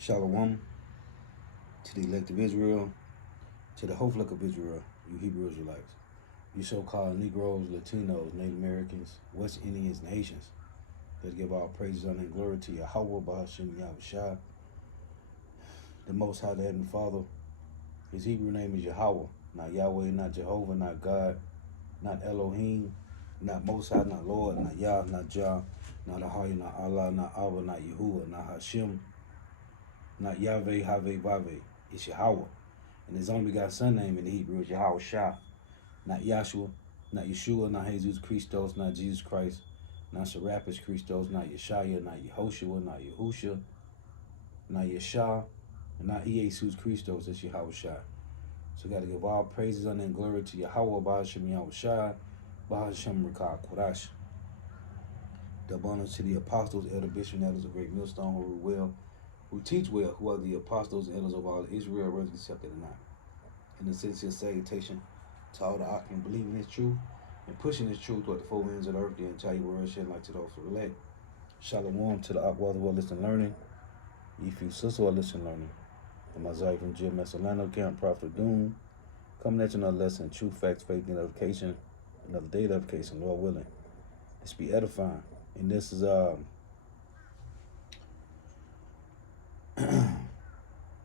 Shalom to the elect of Israel, to the whole flock of Israel, you Hebrew Israelites, you so-called Negroes, Latinos, Native Americans, West Indians, and Haitians. Let's give all praises, honor, and glory to Yahweh, Bahashim, Yahushua, the Most High, the Heavenly Father. His Hebrew name is Yahweh, not Yahweh, not Jehovah, not God, not Elohim, not Most High, not Lord, not Yah, not Jah, not Ahaya, not Allah, not Abba, not Yahuwah, not Hashem, not Yahweh, Haveh, Vaveh. It's Yahweh. And his only begotten son name in the Hebrew is Yahweh Shah. Not Yahshua, not Yeshua, not Jesus Christos, not Jesus Christ, not Serapis Christos, not Yeshaya, not Yehoshua, not Yahusha, not Yeshua, and not Jesus Christos. It's Yahweh Shah. So we got to give all praises, honor, and glory to Yahweh, Bahashim, Yahushua, Bahashim, Rakah, Kodash. Double honors to the apostles, elder, bishop, and elders of Great Millstone, who rule well, who teach well, who are the apostles and elders of all Israel, whether accepted or not. In the sincere salutation to all the Akim believing His truth and pushing His truth toward the four winds of the earth, the entire world, shedding light to those who relate. Shalom to the Akwad who are listening learning, Yifu Sister who are listening learning, and Mazai from Jim Messolano, Camp Prophet of Doom, coming at you another lesson, truth, facts, faith, and edification, another day of edification, Lord willing. This be edifying. And this is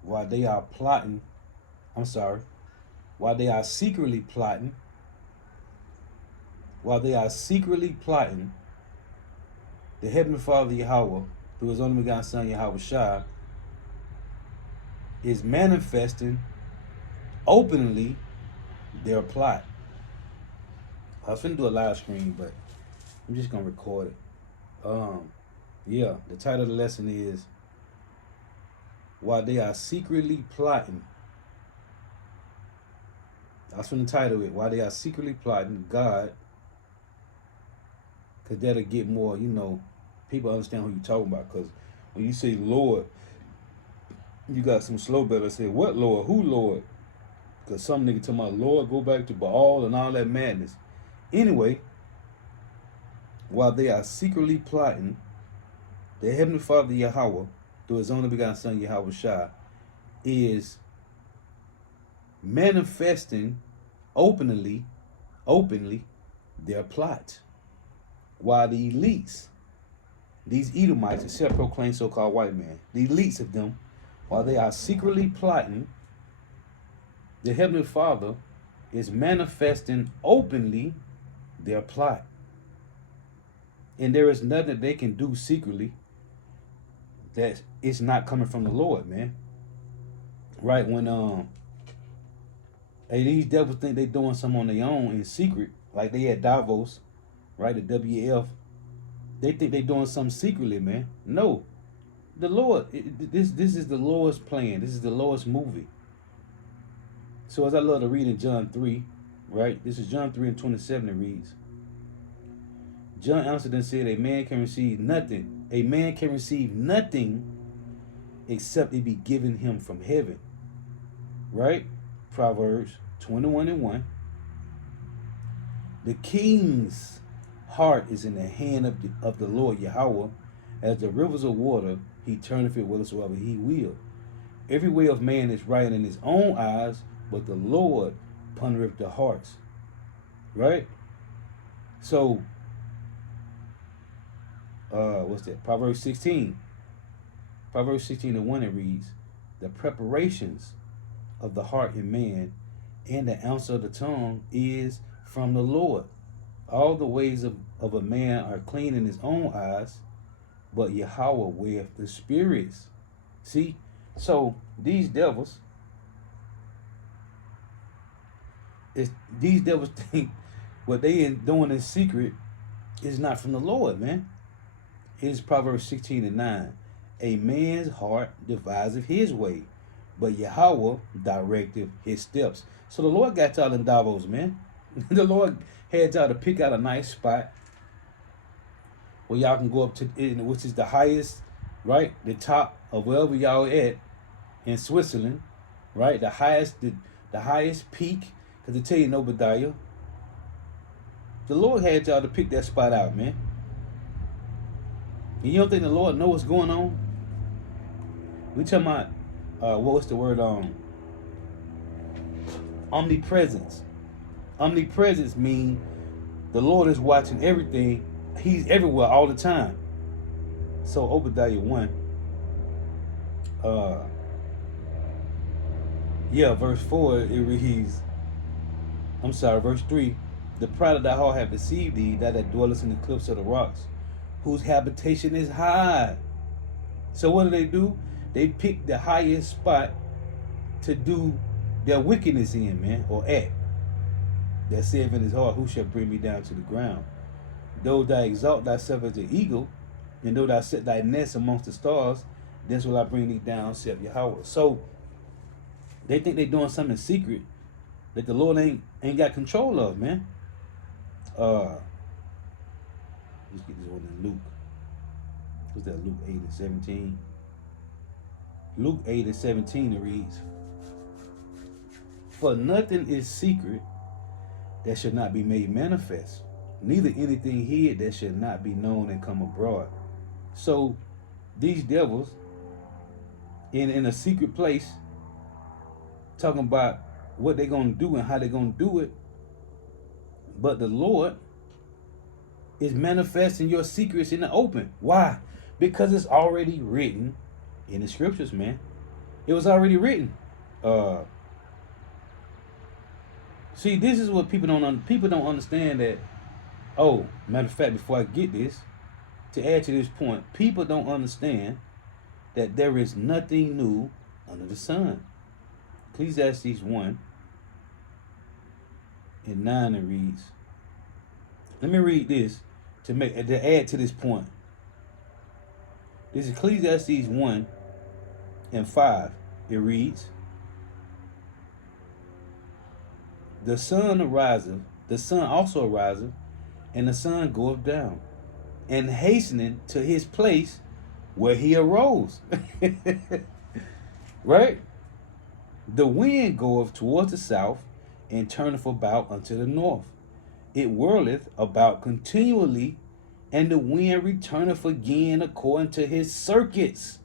while they are plotting, while they are secretly plotting, the Heavenly Father Yahweh, through His only begotten Son Yahweh Shah, is manifesting openly their plot. I was finna do a live stream, but I'm just gonna record it. Yeah, the title of the lesson is While They Are Secretly Plotting. I was finna title it While They Are Secretly Plotting God, because that'll get more, people understand who you're talking about. Because when you say Lord, you got some slow better say, what Lord? Who Lord? Because some nigga talking about Lord, go back to Baal and all that madness. Anyway, while they are secretly plotting, the Heavenly Father Yahweh, through His only begotten Son Yahweh Shah, is manifesting openly their plot. While the elites, these Edomites, the self-proclaimed so-called white man, the elites of them, while they are secretly plotting, the Heavenly Father is manifesting openly their plot. And there is nothing that they can do secretly that is not coming from the Lord, man. Right? When these devils think they doing something on their own in secret, like they at Davos, right? The WF, they think they doing something secretly, man. No, the Lord. This is the Lord's plan. This is the Lord's movie. So as I love to read in John 3, right? This is John 3 and 27. It reads, John answered and said, A man can receive nothing except it be given him from heaven. Right? Proverbs 21 and 1. The king's heart is in the hand of the Lord Yahweh. As the rivers of water, He turneth it whithersoever He will. Every way of man is right in his own eyes, but the Lord pondereth the hearts. Right? So, what's that? Proverbs 16 and 1, it reads, the preparations of the heart in man and the answer of the tongue is from the Lord. All the ways of a man are clean in his own eyes, but Yahweh weigheth the spirits. See? So these devils think what they doing in secret is not from the Lord, man. It is Proverbs 16 and 9. A man's heart deviseth his way, but Yahweh directeth his steps. So the Lord got y'all in Davos, man. The Lord had y'all to pick out a nice spot where y'all can go up to, which is the highest, right? The top of wherever y'all at in Switzerland, right? The highest peak. Because they tell you, Obadiah, the Lord had y'all to pick that spot out, man. And you don't think the Lord knows what's going on? We talking about what was the word? Omnipresence. Omnipresence means the Lord is watching everything. He's everywhere all the time. So Obadiah 1, uh, verse 4, it reads, verse 3, the pride of thy heart have deceived thee, that dwellest in the cliffs of the rocks, whose habitation is high. So what do? They pick the highest spot to do their wickedness in, man, or act. That saith in his heart, who shall bring me down to the ground? Though thou exalt thyself as an eagle, and though thou set thy nest amongst the stars, thence will I bring thee down, saith Yahweh. So they think they're doing something secret that the Lord ain't got control of, man. Let's get this one in Luke. What's that? Luke 8 and 17. Luke 8 and 17, it reads, for nothing is secret that should not be made manifest, neither anything hid that should not be known and come abroad. So these devils in a secret place talking about what they're going to do and how they're going to do it, but the Lord is manifesting your secrets in the open. Why? Because it's already written in the scriptures, man. It was already written. See, this is what people don't understand. That, oh, matter of fact, before I get this, to add to this point, people don't understand that there is nothing new under the sun. Ecclesiastes 1 and 9, it reads. Let me read this to add to this point. This is Ecclesiastes 1 and 5. It reads, the sun also ariseth, and the sun goeth down, and hastening to his place where he arose. Right? The wind goeth towards the south, and turneth about unto the north. It whirleth about continually, and the wind returneth again according to his circuits.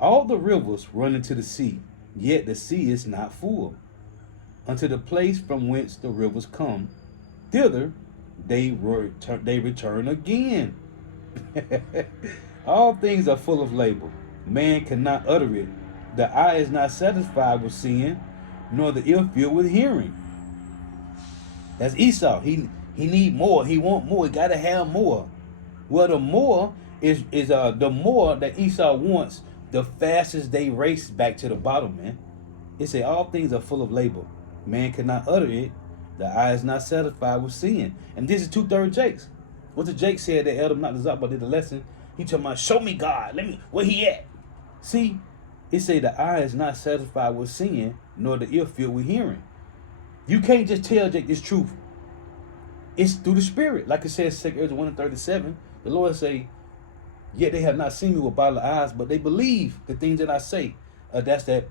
All the rivers run into the sea, yet the sea is not full. Unto the place from whence the rivers come, thither they return again. All things are full of labor. Man cannot utter it. The eye is not satisfied with seeing, nor the ear filled with hearing. That's Esau. He need more. He want more. He gotta have more. Well, the more is the more that Esau wants, the fastest they race back to the bottom, man. It say all things are full of labor. Man cannot utter it. The eye is not satisfied with seeing. And this is 2/3 Jakes. What the Jake said that Elder Nagazaba did the lesson. He told me, show me God. Let me, where he at? See, it say the eye is not satisfied with seeing, nor the ear filled with hearing. You can't just tell Jake this truth. It's through the Spirit. Like it says, 2 Ezra 1 and 37, the Lord say, yet they have not seen me with bodily eyes, but they believe the things that I say. That 2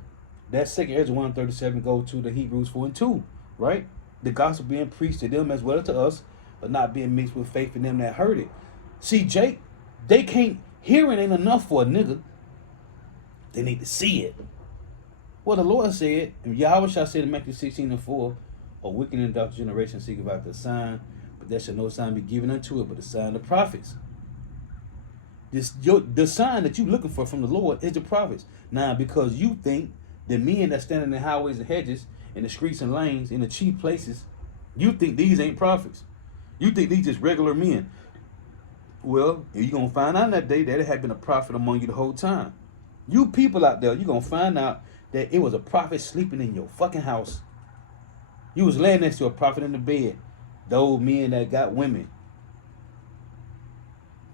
Ezra 1 and 37 go to the Hebrews 4 and 2, right? The gospel being preached to them as well as to us, but not being mixed with faith in them that heard it. See, Jake, they can't, hearing ain't enough for a nigga. They need to see it. Well, the Lord said, and Yahweh shall say in Matthew 16 and 4, a wicked and adulterous generation seeketh after a sign, but there shall no sign be given unto it but the sign of the prophets. The sign that you're looking for from the Lord is the prophets. Now, because you think the men that stand in the highways and hedges, in the streets and lanes, in the cheap places, you think these ain't prophets. You think these just regular men. Well, you're going to find out that day that it had been a prophet among you the whole time. You people out there, you're going to find out that it was a prophet sleeping in your fucking house. You was laying next to a prophet in the bed. Those men that got women.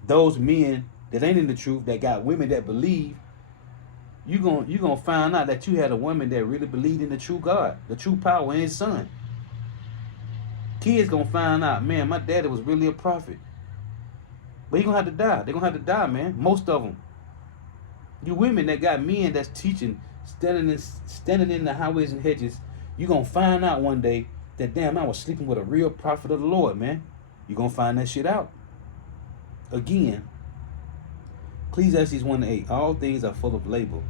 Those men that ain't in the truth, that got women that believe. You're gonna find out that you had a woman that really believed in the true God, the true power in his son. Kids gonna find out, man, my daddy was really a prophet. But he gonna have to die. They're gonna have to die, man. Most of them. You women that got men that's teaching, standing in the highways and hedges, you're gonna find out one day that, damn, I was sleeping with a real prophet of the Lord, man. You're gonna find that shit out. Again, Ecclesiastes 1:8. All things are full of labor.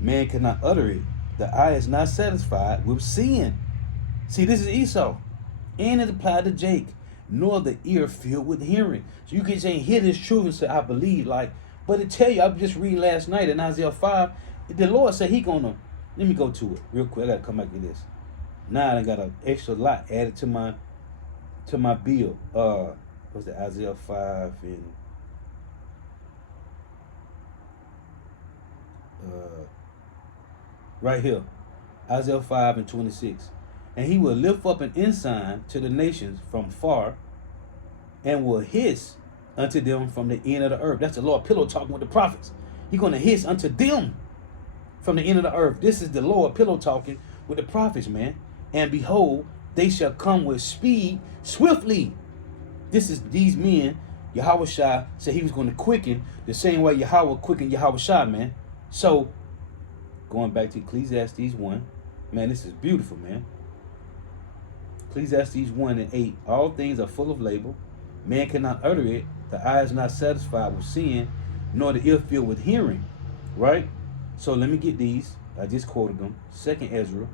Man cannot utter it. The eye is not satisfied with seeing. See, this is Esau. And it applied to Jake. Nor the ear filled with hearing. So you can say, hear this truth and say, I believe. But to tell you, I was just reading last night in Isaiah 5. The Lord said he gonna, let me go to it real quick. I gotta come back to this. Now I got an extra lot added to my bill. What's the Isaiah 5 and right here. Isaiah 5:26. And he will lift up an ensign to the nations from far, and will hiss unto them from the end of the earth. That's the Lord pillow talking with the prophets. He's going to hiss unto them from the end of the earth. This is the Lord pillow talking with the prophets, man. And behold, they shall come with speed swiftly. This is these men. Yahweh Shai said he was going to quicken the same way Yahweh quickened Yahweh Shai, man. So, going back to Ecclesiastes 1, man, this is beautiful, man. Ecclesiastes 1:8. All things are full of labor. Man cannot utter it. The eye is not satisfied with seeing, nor the ear filled with hearing. Right? So let me get these. I just quoted them. 2 Ezra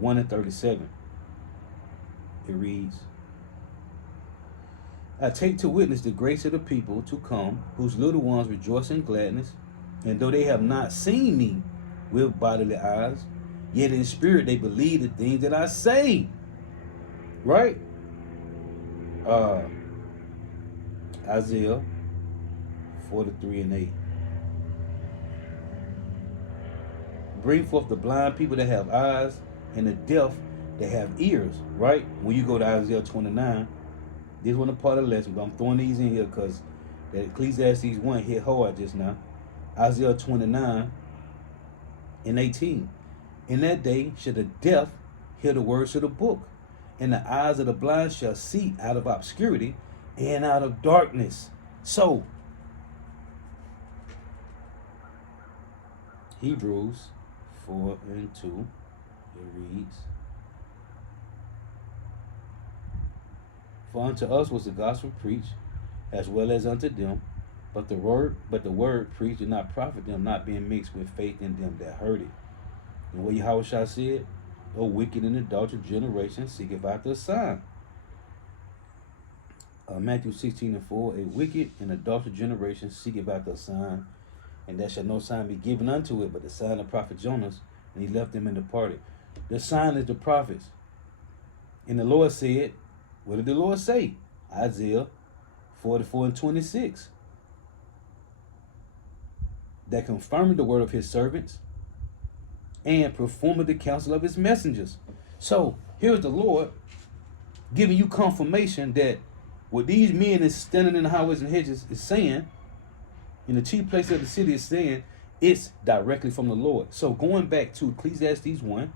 1:37. It reads, I take to witness the grace of the people to come, whose little ones rejoice in gladness, and though they have not seen me with bodily eyes, yet in spirit they believe the things that I say. Right? Isaiah 43:8. Bring forth the blind people that have eyes, and the deaf that have ears. Right? When you go to Isaiah 29, this one a part of the lesson, but I'm throwing these in here because that Ecclesiastes 1 hit hard just now. Isaiah 29:18. In that day shall the deaf hear the words of the book, and the eyes of the blind shall see out of obscurity and out of darkness. So, Hebrews 4:2, it reads, For unto us was the gospel preached, as well as unto them, but the word preached did not profit them, not being mixed with faith in them that heard it. And what Yahweh Shai said, O wicked and adulterous generation, seeketh after a sign. Matthew 16:4, a wicked and adulterous generation seeketh after a sign, and there shall no sign be given unto it, but the sign of prophet Jonas. And he left them and departed. The sign is the prophets. And the Lord said, what did the Lord say? Isaiah 44:26. That confirmed the word of his servants and performed the counsel of his messengers. So here's the Lord giving you confirmation that what these men is standing in the highways and hedges is saying, in the chief place of the city is saying, it's directly from the Lord. So going back to Ecclesiastes 1,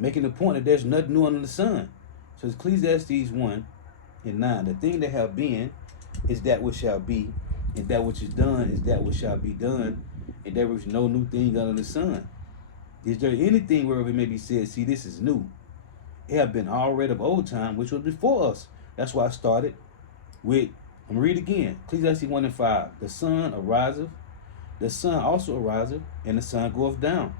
making the point that there's nothing new under the sun. So Ecclesiastes 1:9, the thing that have been is that which shall be, and that which is done is that which shall be done, and there is no new thing under the sun. Is there anything whereof it may be said, see, this is new? It have been already of old time, which was before us. That's why I started with, I'm going to read again, Ecclesiastes 1:5. The sun ariseth, the sun also ariseth, and the sun goeth down,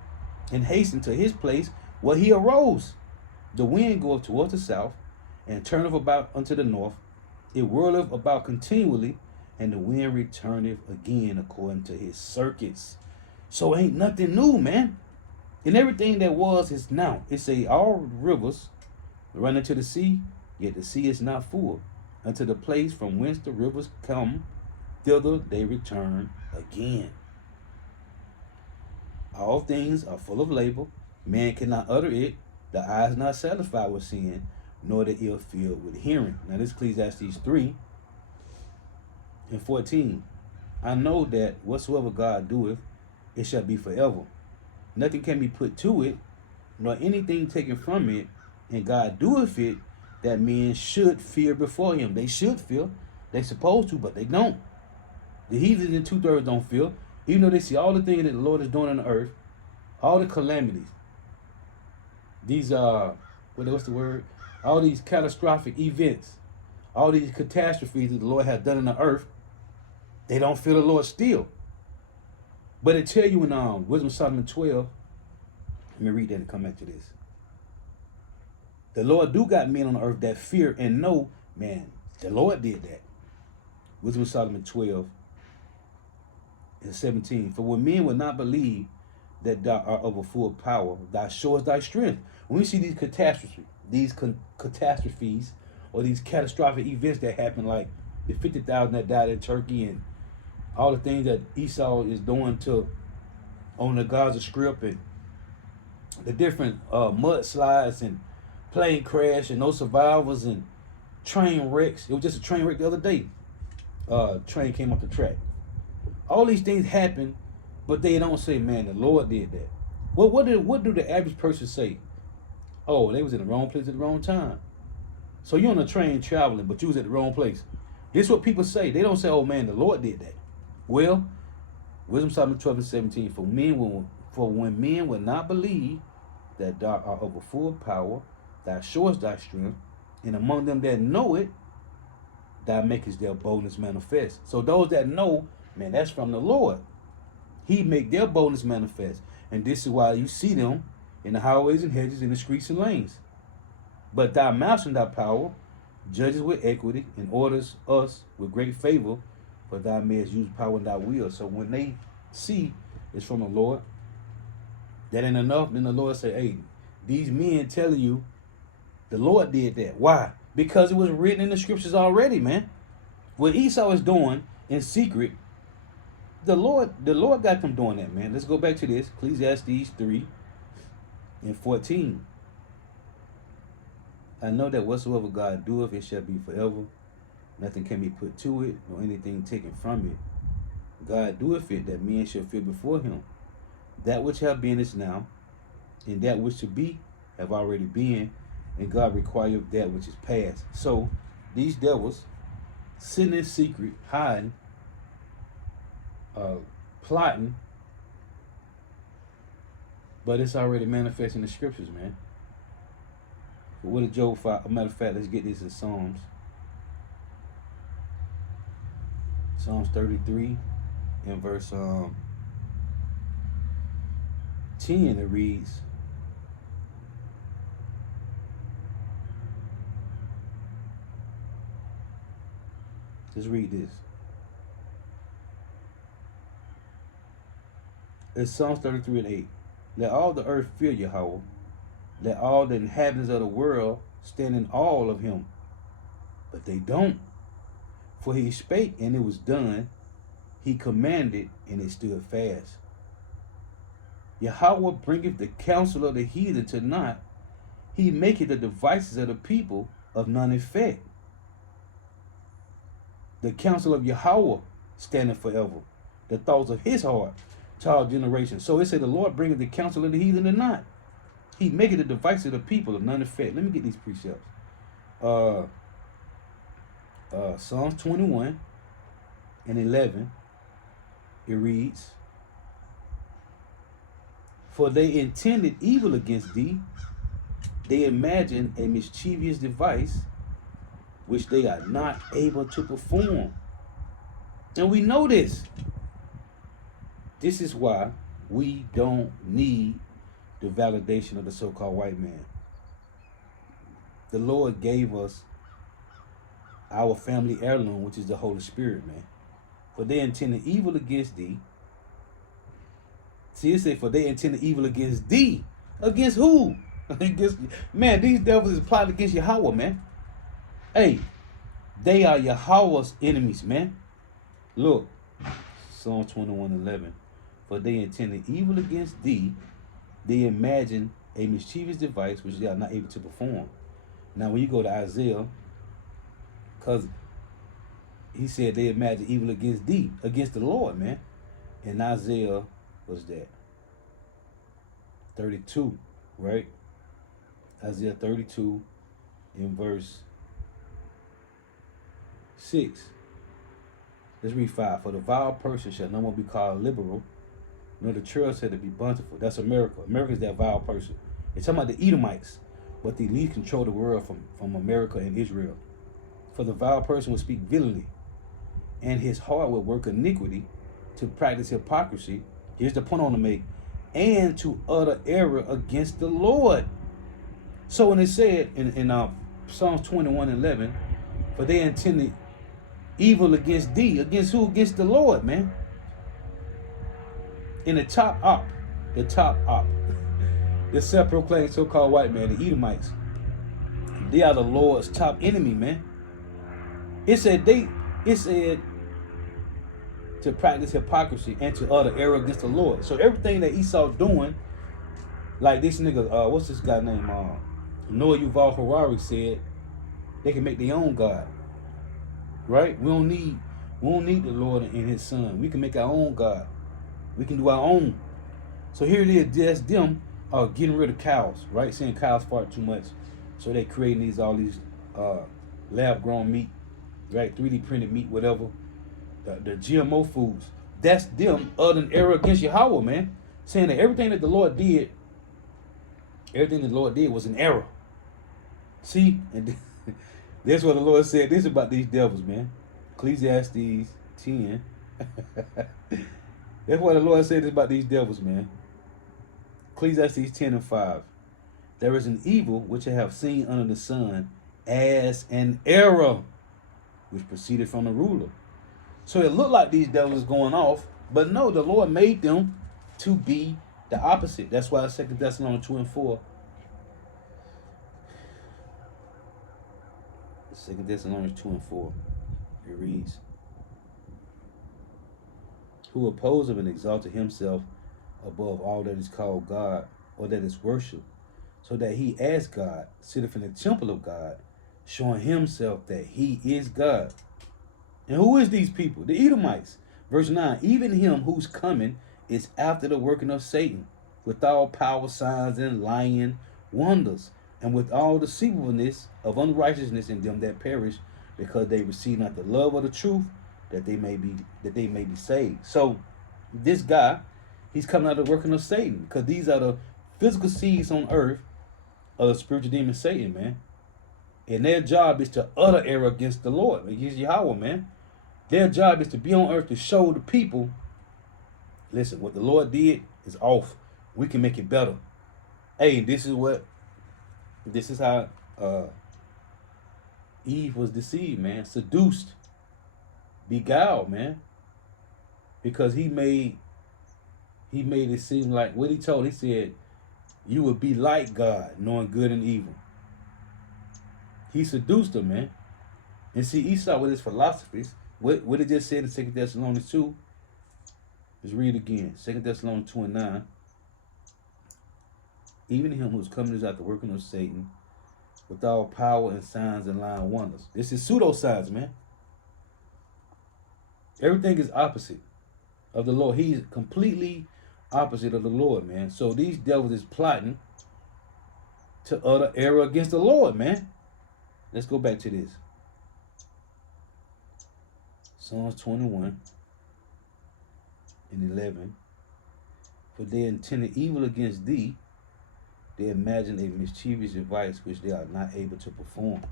and hasten to his place where he arose. The wind goeth toward the south, and turneth about unto the north. It whirleth about continually, and the wind returneth again according to his circuits. So ain't nothing new, man. And everything that was is now. It say all rivers run into the sea, yet the sea is not full. Unto the place from whence the rivers come, thither they return again. All things are full of labor. Man cannot utter it. The eye is not satisfied with seeing, nor the ear filled with hearing. Now this Ecclesiastes 3:14. I know that whatsoever God doeth, it shall be forever. Nothing can be put to it, nor anything taken from it. And God doeth it, that men should fear before him. They should fear. They supposed to, but they don't. The heathens in 2/3 don't fear, even though they see all the things that the Lord is doing on the earth, all the calamities. These what's the word? All these catastrophic events, all these catastrophes that the Lord has done in the earth, they don't feel the Lord still. But it tell you in Wisdom of Solomon 12, let me read that and come back to this. The Lord do got men on the earth that fear and know, man, the Lord did that. Wisdom of Solomon 12 and 17. For when men will not believe that thou art of a full power, thou showest thy strength. When we see these catastrophes, or these catastrophic events that happen, like the 50,000 that died in Turkey, and all the things that Esau is doing on the Gaza Strip, and the different mudslides and plane crash and no survivors and train wrecks. It was just a train wreck the other day. Train came off the track. All these things happen, but they don't say, man, the Lord did that. What do the average person say? Oh, they was in the wrong place at the wrong time. So you're on a train traveling, but you was at the wrong place. This is what people say. They don't say, oh man, the Lord did that. Well, Wisdom Solomon 12 and 17, for when men will not believe that thou art of a full power, thou showest thy strength, and among them that know it, thou makest their boldness manifest. So those that know, man, that's from the Lord. He make their boldness manifest. And this is why you see them in the highways and hedges, in the streets and lanes. But thou mastering thy power, judges with equity, and orders us with great favor, for thou mayest use power in thy will. So when they see it's from the Lord, that ain't enough, then the Lord say, hey, these men telling you the Lord did that. Why? Because it was written in the scriptures already, man. What Esau is doing in secret, the Lord got them doing that, man. Let's go back to this. Ecclesiastes 3 and 14. I know that whatsoever God doeth, it shall be forever. Nothing can be put to it, nor anything taken from it. God doeth it, that men shall fear before him. That which have been is now, and that which to be have already been, and God requireth that which is past. So these devils sitting in secret, hiding, plotting, but it's already manifest in the scriptures, man. But what did Job find? A matter of fact, let's get this in Psalms. Psalms 33 and verse 10, it reads, let's read this. It's Psalms 33 and 8. Let all the earth fear Yahweh. Let all the inhabitants of the world stand in awe of him. But they don't. For he spake, and it was done. He commanded, and it stood fast. Yahweh bringeth the counsel of the heathen to naught. He maketh the devices of the people of none effect. The counsel of Yahweh standeth forever. The thoughts of his heart to all generations. So it said the Lord bringeth the counsel of the heathen to naught. He maketh the devices of the people of none effect. Let me get these precepts. Psalms 21 and 11. It reads, for they intended evil against thee. They imagined a mischievous device which they are not able to perform. And we know this. This is why we don't need the validation of the so-called white man. The Lord gave us our family heirloom, which is the Holy Spirit, man. For they intended evil against thee. See, it said, for they intended evil against thee. Against who? Against, man, these devils is plotting against Yahweh, man. Hey, they are Yahweh's enemies, man. Look, Psalm 21:11. For they intended evil against thee. They imagine a mischievous device which they are not able to perform. Now, when you go to Isaiah, because he said they imagine evil against thee, against the Lord, man. And Isaiah was that 32, right? Isaiah 32 in verse 6. Let's read 5. For the vile person shall no more be called liberal, nor the churl said to be bountiful. That's America. America's that vile person. It's talking about the Edomites, but the elite control the world from America and Israel. For the vile person will speak villainy, and his heart will work iniquity, to practice hypocrisy. Here's the point I want to make, and to utter error against the Lord. So when it said in Psalms 21:11, for they intended evil against thee, against who? Against the Lord, man. In the top op, the self-proclaimed so-called white man, the Edomites, they are the Lord's top enemy, man. It said to practice hypocrisy and to utter error against the Lord. So everything that Esau doing, like this nigga, what's this guy named Noah Yuval Harari said, they can make their own God. Right? We don't need the Lord and his son. We can make our own God. We can do our own. So here it is, that's them getting rid of cows, right? Saying cows fart too much. So they creating all these lab grown meat, right? 3D printed meat, whatever. The GMO foods. That's them uttering error against Yahweh, man. Saying that everything that the Lord did was an error. See, and that's what the Lord said. This about these devils, man. Ecclesiastes 10. That's what the Lord said about these devils, man. Ecclesiastes 10:5. There is an evil which I have seen under the sun as an error, which proceeded from the ruler. So it looked like these devils going off, but no, the Lord made them to be the opposite. That's why 2 Thessalonians 2:4. 2 Thessalonians 2:4. It reads, who opposed him and exalted himself above all that is called God or that is worshipped, so that he as God sitteth in the temple of God, showing himself that he is God. And who is these people? The Edomites. Verse 9, even him whose coming is after the working of Satan, with all power, signs, and lying wonders, and with all deceivableness of unrighteousness in them that perish, because they receive not the love of the truth, that they may be saved. So this guy, he's coming out of the working of Satan, because these are the physical seeds on earth of the spiritual demon Satan, man. And their job is to utter error against the Lord, against Yahweh, man. Their job is to be on earth to show the people, listen, what the Lord did is off. We can make it better. Hey, this is how Eve was deceived, man. Seduced. Beguiled, man. Because he made it seem like what he told. He said, you would be like God, knowing good and evil. He seduced her, man. And see, Esau with his philosophies, what it just said in 2 Thessalonians 2, let's read it again. 2 Thessalonians 2:9. Even him who is coming is out the working of Satan, with all power and signs and lying wonders. This is pseudoscience, man. Everything is opposite of the Lord. He's completely opposite of the Lord, man. So these devils is plotting to utter error against the Lord, man. Let's go back to this. Psalms 21:11. For they intended evil against thee. They imagine a mischievous device which they are not able to perform.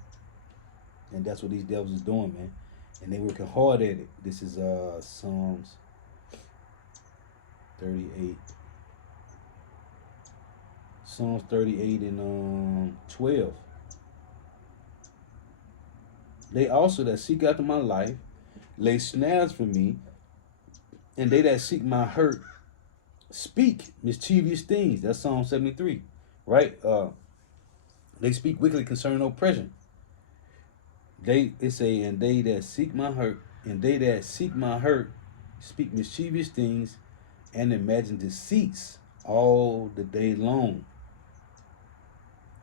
And that's what these devils is doing, man. And they working hard at it. This is Psalms 38. Psalms 38 and 12. They also that seek after my life lay snares for me, and they that seek my hurt speak mischievous things. That's Psalm 73, right? They speak wickedly concerning oppression. And they that seek my hurt, speak mischievous things, and imagine deceits all the day long.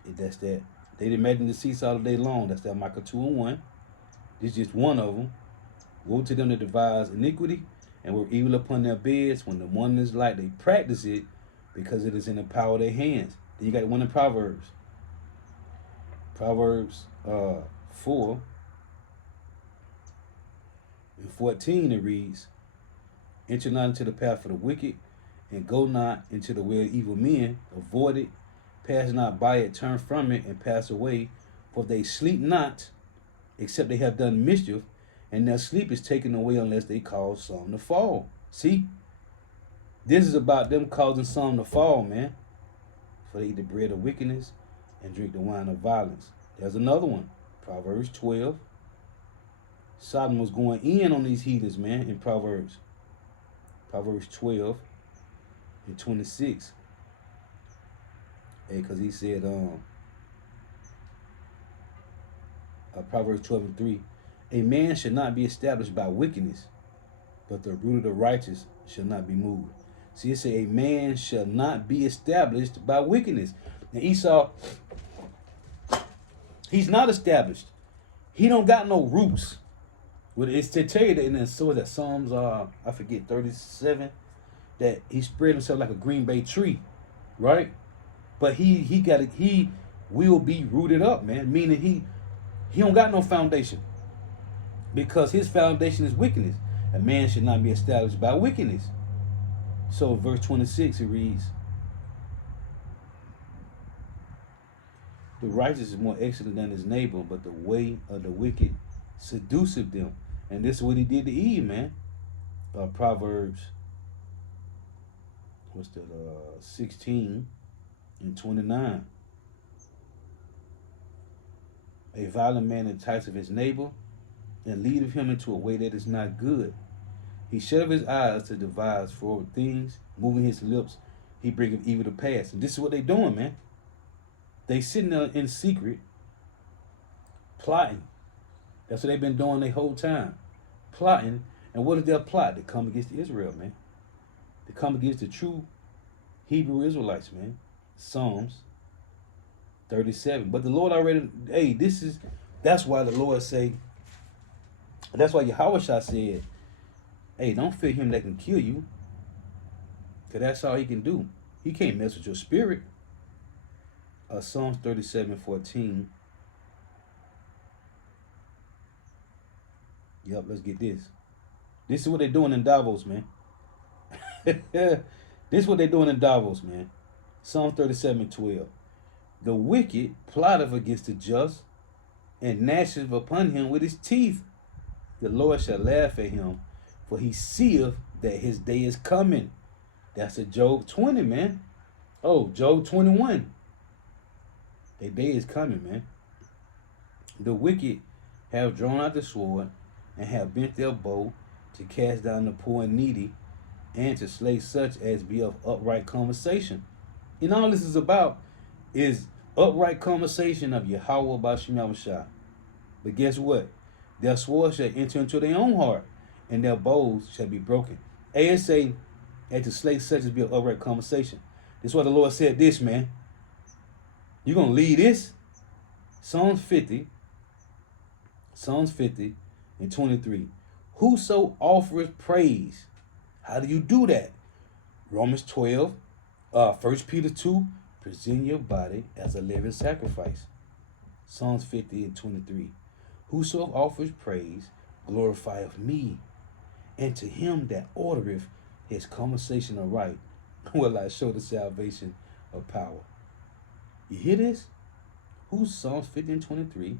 That's that. They imagine deceits all the day long. That's that Micah 2:1. This is just one of them. Woe to them that devise iniquity, and were evil upon their beds. When the one is light, they practice it, because it is in the power of their hands. Then you got one in Proverbs. Proverbs 4 and 14, it reads, enter not into the path of the wicked, and go not into the way of evil men. Avoid it, pass not by it, turn from it, and pass away. For they sleep not, except they have done mischief, and their sleep is taken away unless they cause some to fall. See, this is about them causing some to fall, man. For they eat the bread of wickedness and drink the wine of violence. There's another one, Proverbs 12. Sodom was going in on these heathens, man, in Proverbs. Proverbs 12 and 26. Hey, because he said, Proverbs 12 and 3, a man should not be established by wickedness, but the root of the righteous shall not be moved. See, it say a man shall not be established by wickedness. And Esau, he's not established. He don't got no roots. Well, it's to tell you that in that Psalms, I forget 37, that he spread himself like a green bay tree, right? But he will be rooted up, man. Meaning he don't got no foundation, because his foundation is wickedness. A man should not be established by wickedness. So verse 26 it reads, the righteous is more excellent than his neighbor, but the way of the wicked seduceth them. And this is what he did to Eve, man. Proverbs, 16 and 29. A violent man enticeth his neighbor, and leadeth him into a way that is not good. He shuteth his eyes to devise forward things, moving his lips, he bringeth evil to pass. And this is what they doing, man. They sitting there in secret, plotting. That's what they've been doing the whole time. Plotting. And what is their plot? To come against Israel, man. To come against the true Hebrew Israelites, man. Psalms 37. But the Lord already, hey, that's why the Lord say, that's why Yahweh said, hey, don't fear him that can kill you. Because that's all he can do. He can't mess with your spirit. Psalms 37:14. Yep, let's get this. This is what they're doing in Davos, man. This is what they're doing in Davos, man. Psalm 37:12. The wicked plotteth against the just, and gnasheth upon him with his teeth. The Lord shall laugh at him, for he seeth that his day is coming. That's a Job 20, man. Oh, Job 21. Their day is coming, man. The wicked have drawn out the sword, and have bent their bow to cast down the poor and needy, and to slay such as be of upright conversation. And all this is about is upright conversation of Yahweh B'Shem Yahushua. But guess what? Their sword shall enter into their own heart, and their bows shall be broken. ASA, and to slay such as be of upright conversation. This is why the Lord said this, man. You're going to leave this? Psalms 50 and 23. Whoso offereth praise. How do you do that? Romans 12, 1 Peter 2, present your body as a living sacrifice. Psalms 50 and 23. Whoso offers praise glorifieth me, and to him that ordereth his conversation aright will I show the salvation of power. You hear this? Psalms 50 and 23.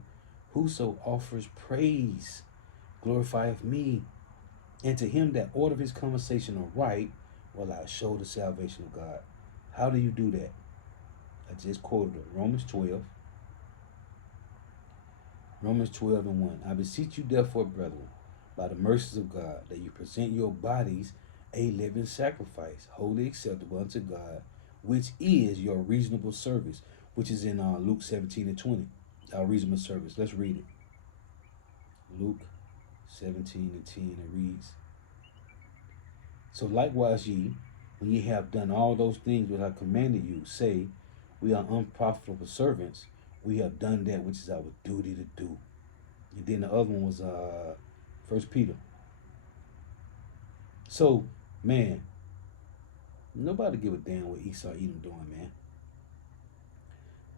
Whoso offers praise glorifieth me, and to him that ordereth his conversation aright will I show the salvation of God. How do you do that? I just quoted it. Romans 12 and 1. I beseech you therefore, brethren, by the mercies of God, that you present your bodies a living sacrifice, wholly acceptable unto God, which is your reasonable service, which is in Luke 17 and 20. Our reasonable service. Let's read it. Luke 17 and 10, it reads, so likewise ye, when ye have done all those things which I commanded you, say, we are unprofitable servants. We have done that which is our duty to do. And then the other one was 1 Peter. So, man, nobody give a damn what Esau Edom doing, man.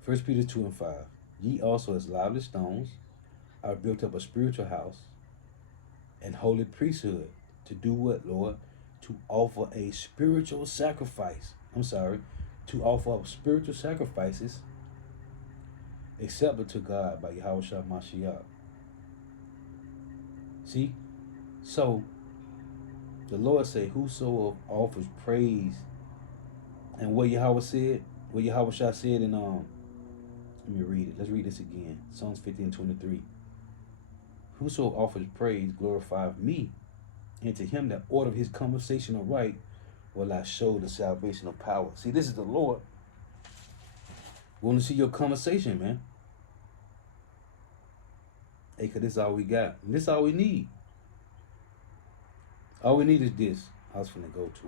1 Peter 2 and 5. Ye also as lively stones are built up a spiritual house and holy priesthood. To do what, Lord? To offer a spiritual sacrifice. To offer up spiritual sacrifices acceptable to God by Yahushua Mashiach. See? So the Lord say, whoso offers praise, and what Yahweh said, what Yahweh Shah said in let me read it. Let's read this again. Psalms 50 and 23. Whoso offers praise glorifieth me, and to him that ordereth his conversation aright will I show the salvation of power. See, this is the Lord. We want to see your conversation, man. Hey, cause this is all we got. And this is all we need. All we need is this. I was finna go to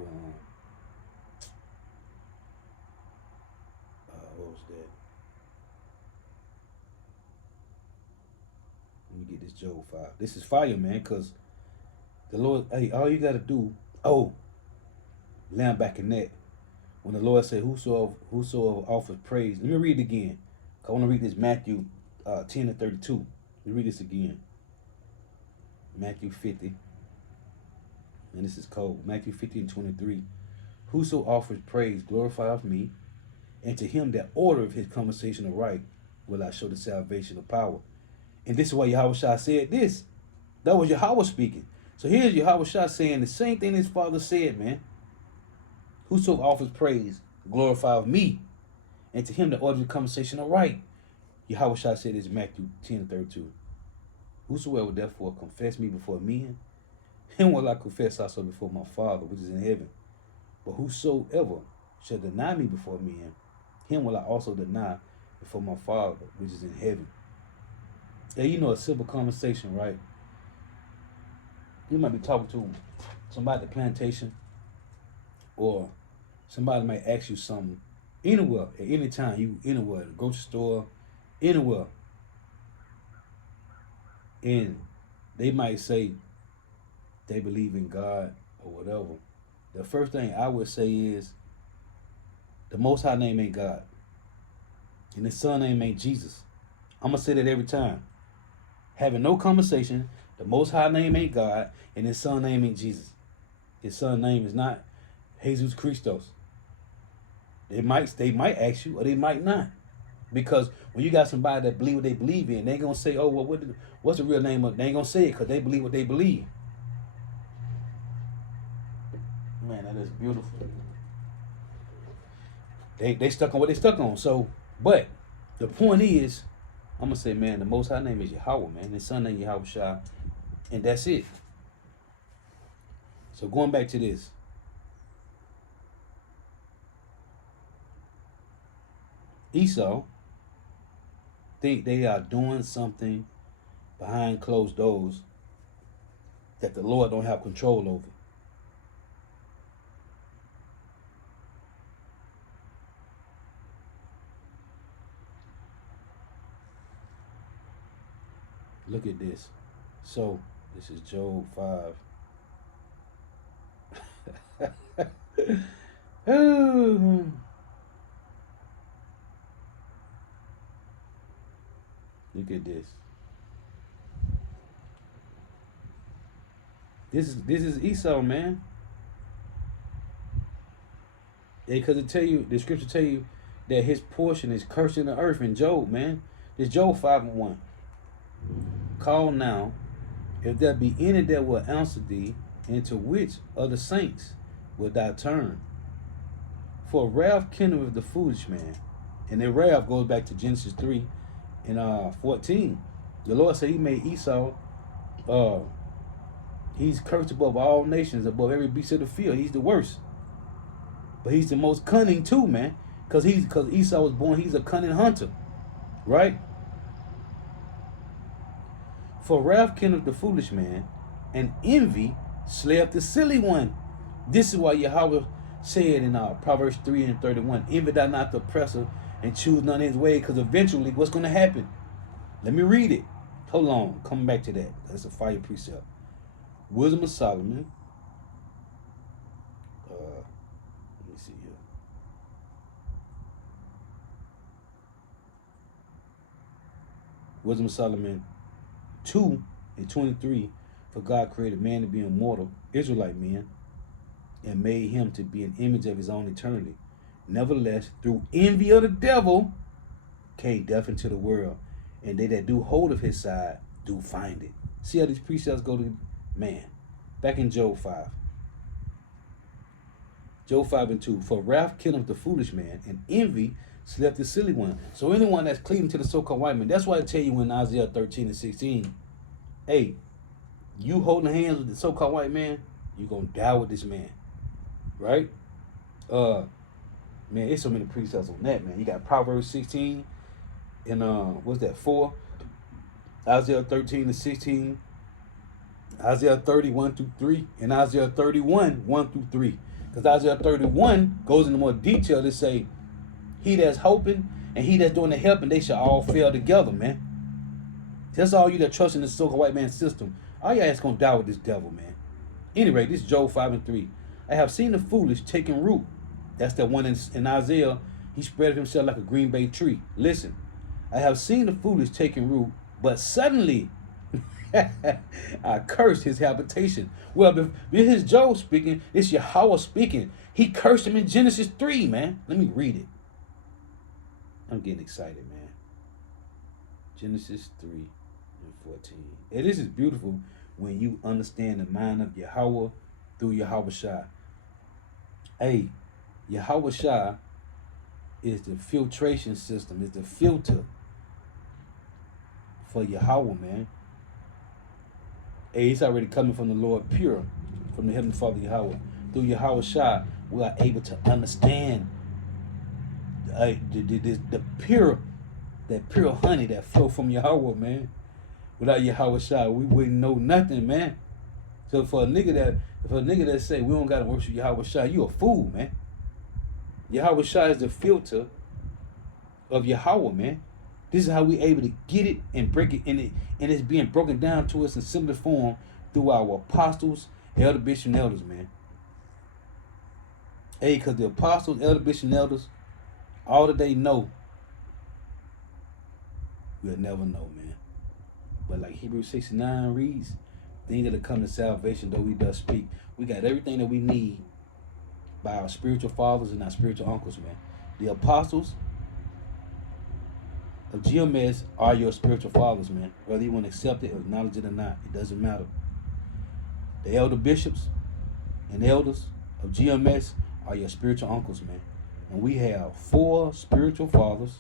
what was that? Let me get this Job 5. This is fire, man, cause the Lord, hey, all you gotta do, land back in that. When the Lord said, whosoever offers praise. Let me read it again. I want to read this Matthew 10 and 32. Let me read this again. Matthew 50. And this is cold. Matthew 50 and 23. Whoso offers praise glorifieth me, and to him that ordereth his conversation aright will I show the salvation of power. And this is why Yahweh Shah said this. That was Yahweh speaking. So here's Yahweh Shah saying the same thing his father said, man. Whoso offers praise glorifieth me, and to him that orders the conversation aright. Yahweh Shah said this in Matthew 10 and 32. Whosoever therefore confess me before men, him will I confess also before my Father which is in heaven. But whosoever shall deny me before men, him will I also deny before my Father which is in heaven. Yeah, you know, a simple conversation, right? You might be talking to somebody at the plantation, or somebody might ask you something anywhere, at any time, you anywhere, the grocery store, anywhere. And they might say they believe in God or whatever. The first thing I would say is the Most High name ain't God. And his son name ain't Jesus. I'm going to say that every time. Having no conversation, the Most High name ain't God, and his son name ain't Jesus. His son name is not Jesus Christos. They might ask you, or they might not. Because when you got somebody that believe what they believe in, they ain't going to say, oh, well, what's the real name of it? They ain't going to say it because they believe what they believe. Man, that is beautiful. They stuck on what they stuck on. So, but the point is, I'm going to say, man, the Most High name is Yahweh, man. His son name Yahweh Shah. And that's it. So going back to this. Esau think they are doing something behind closed doors that the Lord don't have control over. Look at this. So, this is Job 5. Look at this. This is Esau, man. Because the scripture tell you that his portion is cursed in the earth in Job, man. It's Job 5 and 1. Call now, if there be any that will answer thee, into which of the saints will thou turn? For wrath kindleth the foolish man. And then wrath goes back to Genesis 3 and 14. The Lord said he made Esau, he's cursed above all nations, above every beast of the field. He's the worst. But he's the most cunning too, man. Because Esau was born, he's a cunning hunter. Right? For wrath kindleth the foolish man, and envy slayeth the silly one. This is why Yahweh said in Proverbs 3 and 31, envy thou not the oppressor, and choose none his way, because eventually what's going to happen? Let me read it. Hold on, coming back to that. That's a fire precept. Wisdom of Solomon. Let me see here. Wisdom of Solomon 2 and 23. For God created man to be immortal, Israelite men, and made him to be an image of his own eternity. Nevertheless, through envy of the devil, came death into the world, and they that do hold of his side do find it. See how these precepts go to, man. Back in Job 5. Job 5 and 2. For wrath killeth the foolish man, and envy slept the silly one. So anyone that's cleaving to the so-called white man, that's why I tell you in Isaiah 13 and 16, hey, you holding hands with the so-called white man, you're going to die with this man. Right? Man, there's so many precepts on that, man. You got Proverbs 16 and what's that, 4? Isaiah 13 and 16. Isaiah 31 through 3. And Isaiah 31, 1 through 3. Because Isaiah 31 goes into more detail to say, he that's hoping and he that's doing the helping, they shall all fail together, man. That's all you that trust in the so-called white man's system. All your ass gonna die with this devil, man. Anyway, this is Job 5 and 3. I have seen the foolish taking root. That's that one in Isaiah. He spread himself like a green bay tree. Listen, I have seen the foolish taking root, but suddenly I cursed his habitation. Well, this is Job speaking. This Yahweh speaking. He cursed him in Genesis 3, man. Let me read it. I'm getting excited, man. Genesis 3 and 14. And this is beautiful when you understand the mind of Yahweh through Yahweh Shai. Hey, Yahweh Shai is the filtration system, is the filter for Yahweh, man. Hey, it's already coming from the Lord pure, from the Heavenly Father Yahweh. Through Yahweh Shai, we are able to understand the pure, that pure honey that flow from Yahweh, man. Without Yahweh Shai, we wouldn't know nothing, man. So for a nigga that say we don't gotta worship Yahweh Shai, you a fool, man. Yahweh Shai is the filter of Yahweh, man. This is how we able to get it and break it in it, and it's being broken down to us in similar form through our apostles, elder, bishop, and elders, man. Hey, because the apostles, elder, bishop, and elders, all that they know, we'll never know, man. But like Hebrews 69 reads, things that come to salvation, though we does speak. We got everything that we need by our spiritual fathers and our spiritual uncles, man. The apostles of GMS are your spiritual fathers, man. Whether you want to accept it or acknowledge it or not, it doesn't matter. The elder bishops and elders of GMS are your spiritual uncles, man. And we have 4 spiritual fathers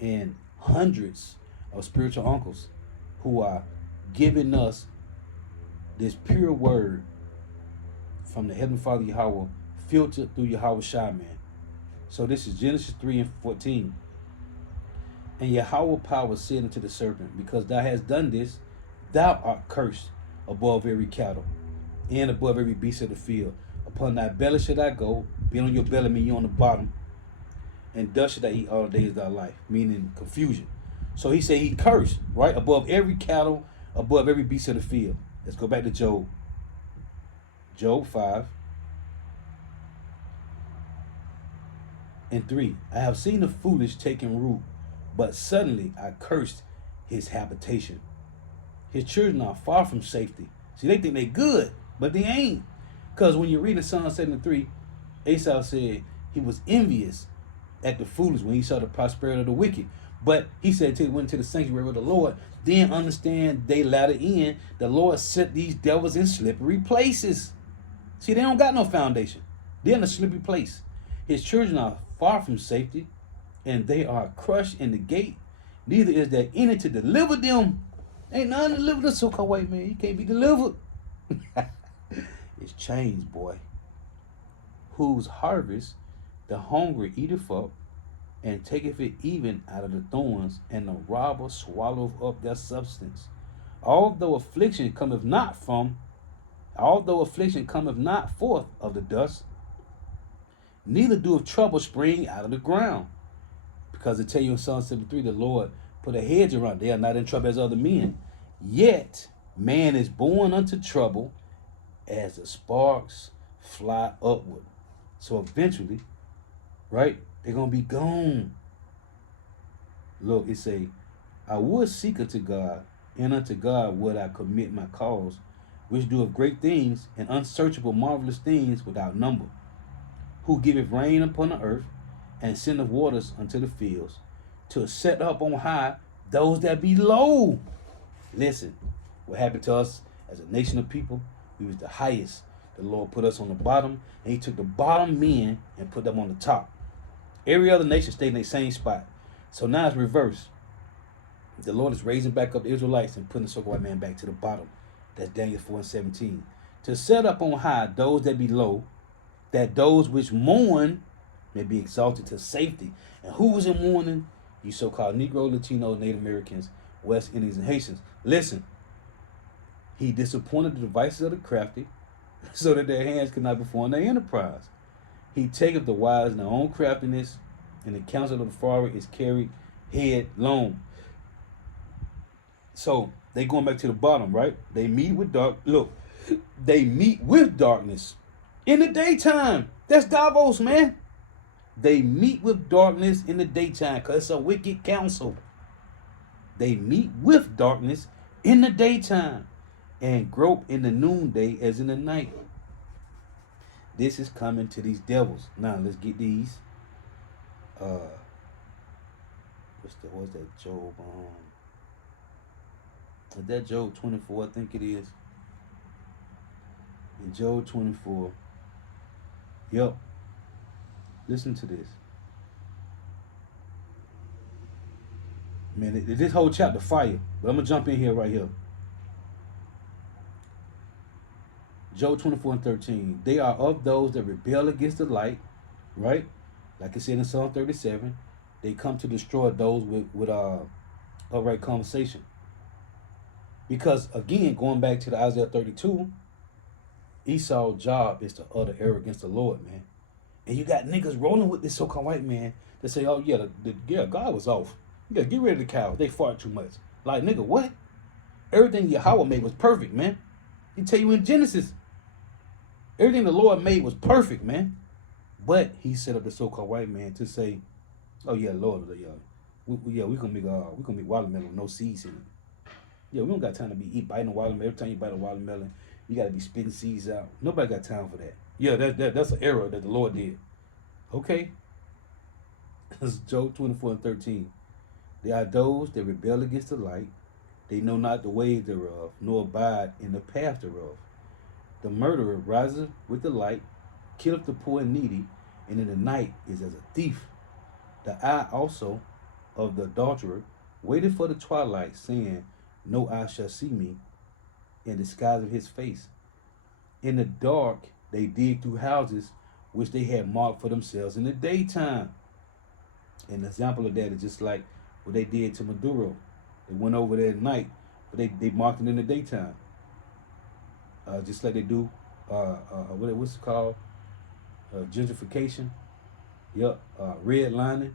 and hundreds of spiritual uncles who are giving us this pure word from the Heavenly Father Yahweh, filtered through Yahweh Shai, man. So this is Genesis 3 and 14. And Yahweh power said unto the serpent, because thou hast done this, thou art cursed above every cattle, and above every beast of the field. Upon thy belly shall thou go, be on your belly, mean you on the bottom, and dust shall thou eat all the days of thy life, meaning confusion. So he said he cursed, right? Above every cattle, above every beast of the field. Let's go back to Job. Job 5 and 3. I have seen the foolish taking root, but suddenly I cursed his habitation. His children are far from safety. See, they think they good, but they ain't. Because when you read in Psalm 73, Esau said he was envious at the foolish when he saw the prosperity of the wicked. But he said till he went to the sanctuary with the Lord, then understand they latter end, the Lord set these devils in slippery places. See, they don't got no foundation. They're in a slippery place. His children are far from safety, and they are crushed in the gate. Neither is there any to deliver them. Ain't none to deliver the so-called white man. He can't be delivered. It's changed, boy. Whose harvest the hungry eateth up, and taketh it even out of the thorns, and the robber swalloweth up their substance. Although affliction cometh not forth of the dust, neither doeth trouble spring out of the ground. Because it tell you in Psalm 73, the Lord put a hedge around. They are not in trouble as other men. Yet man is born unto trouble as the sparks fly upward. So eventually, right, they're going to be gone. Look, it say, I would seek unto God, and unto God would I commit my cause, which doeth great things and unsearchable marvelous things without number, who giveth rain upon the earth, and sendeth waters unto the fields, to set up on high those that be low. Listen, what happened to us as a nation of people? We was the highest. The Lord put us on the bottom, and he took the bottom men and put them on the top. Every other nation stayed in the same spot. So now it's reversed. The Lord is raising back up the Israelites and putting the so-called white man back to the bottom. That's Daniel 4:17. To set up on high those that be low, that those which mourn may be exalted to safety. And who was in mourning? You so-called Negro, Latino, Native Americans, West Indians, and Haitians. Listen, he disappointed the devices of the crafty, so that their hands could not perform their enterprise. He taketh the wise in their own craftiness, and the counsel of the forward is carried headlong. So they going back to the bottom, right? They meet with they meet with darkness in the daytime. That's Davos, man. They meet with darkness in the daytime because it's a wicked counsel. They meet with darkness in the daytime and grope in the noonday as in the night. This is coming to these devils. Now let's get these. What's that Job? Is that Job 24? I think it is. In Job 24. Yep. Listen to this. Man, this whole chapter fire. But I'm going to jump in here right here. Job 24:13. They are of those that rebel against the light, right? Like it said in Psalm 37. They come to destroy those with upright conversation. Because, again, going back to the Isaiah 32, Esau's job is to utter error against the Lord, man. And you got niggas rolling with this so-called white man that say, oh, yeah, God was off. You got to get rid of the cows. They fart too much. Like, nigga, what? Everything Yahweh made was perfect, man. He tell you in Genesis, everything the Lord made was perfect, man. But he set up the so-called white man to say, oh, yeah, Lord, we gonna make watermelon with no seeds in it. Yeah, we don't got time to be biting a watermelon. Every time you bite a watermelon, you got to be spitting seeds out. Nobody got time for that. Yeah, that's an error that the Lord did. Okay. That's Job 24:13. They are those that rebel against the light. They know not the ways thereof, nor abide in the path thereof. The murderer rises with the light, killeth the poor and needy, and in the night is as a thief. The eye also of the adulterer waited for the twilight, saying, no eye shall see me, in the skies of his face. In the dark they dig through houses which they had marked for themselves in the daytime. An example of that is just like what they did to Maduro. They went over there at night, but they marked it in the daytime. Just like they do, what's it called? Gentrification. Yep, redlining.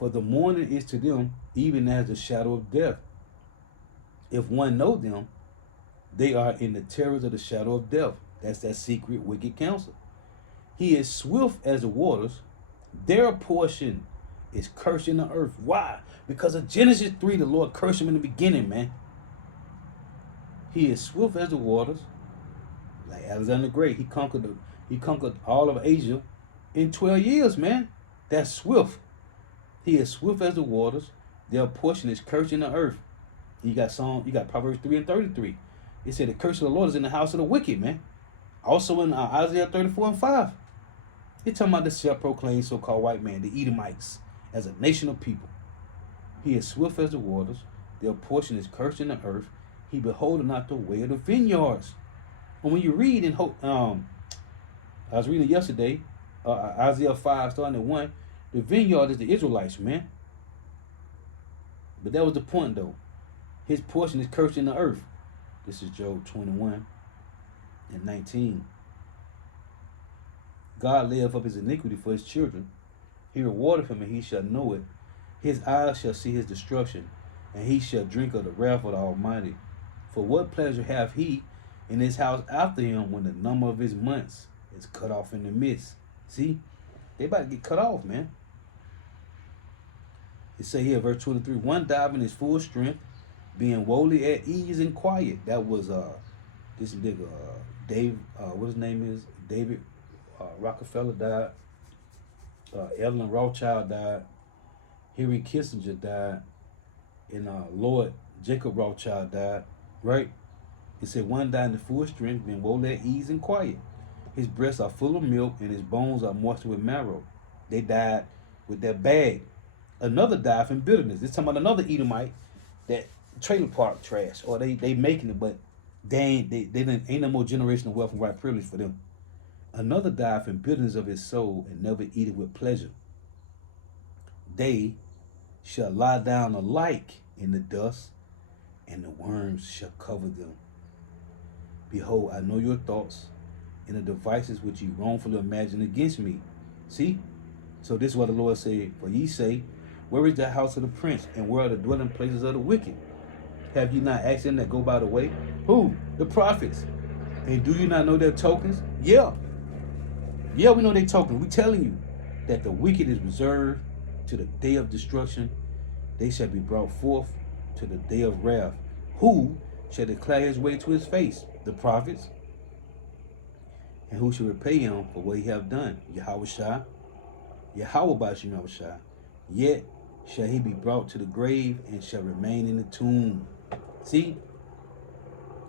For the morning is to them even as the shadow of death. If one know them, they are in the terrors of the shadow of death. That's that secret wicked counsel. He is swift as the waters. Their portion is cursed in the earth. Why? Because of Genesis 3, the Lord cursed him in the beginning, man. He is swift as the waters. Like Alexander the Great, he conquered all of Asia in 12 years, man. That's swift. He is swift as the waters. Their portion is cursed in the earth. You got Proverbs 3:33. It said the curse of the Lord is in the house of the wicked, man. Also in Isaiah 34:5. It's talking about the self-proclaimed so-called white man, the Edomites, as a nation of people. He is swift as the waters. Their portion is cursed in the earth. He beholdeth not the way of the vineyards. And when you read in, I was reading yesterday, Isaiah 5 starting at 1, the vineyard is the Israelites, man. But that was the point, though. His portion is cursed in the earth. This is Job 21:19. God layeth up his iniquity for his children. He rewardeth him, and he shall know it. His eyes shall see his destruction, and he shall drink of the wrath of the Almighty. For what pleasure hath he in his house after him when the number of his months is cut off in the midst? See, they about to get cut off, man. It say here, verse 23, one died in his full strength, being wholly at ease and quiet. That was this nigga Dave, what his name is, David Rockefeller died. Evelyn Rothschild died. Henry Kissinger died. And Lord Jacob Rothschild died, right? It said one died in full strength, then woe at ease and quiet. His breasts are full of milk, and his bones are moistened with marrow. They died with their bag. Another died from bitterness. This talking about another Edomite that trailer park trash, or they making it, but they didn't ain't no more generational wealth and right privilege for them. Another died from bitterness of his soul and never eat it with pleasure. They shall lie down alike in the dust, and the worms shall cover them. Behold, I know your thoughts and the devices which ye wrongfully imagine against me. See? So this is what the Lord said. For ye say, where is the house of the prince, and where are the dwelling places of the wicked? Have ye not asked them that go by the way? Who? The prophets. And do you not know their tokens? Yeah. Yeah, we know their tokens. We telling you that the wicked is reserved to the day of destruction. They shall be brought forth to the day of wrath. Who shall declare his way to his face? The prophets. And who shall repay him for what he have done? Yahweh Shai. Yahweh Bashim Yahweh Shai. Yet shall he be brought to the grave and shall remain in the tomb. See?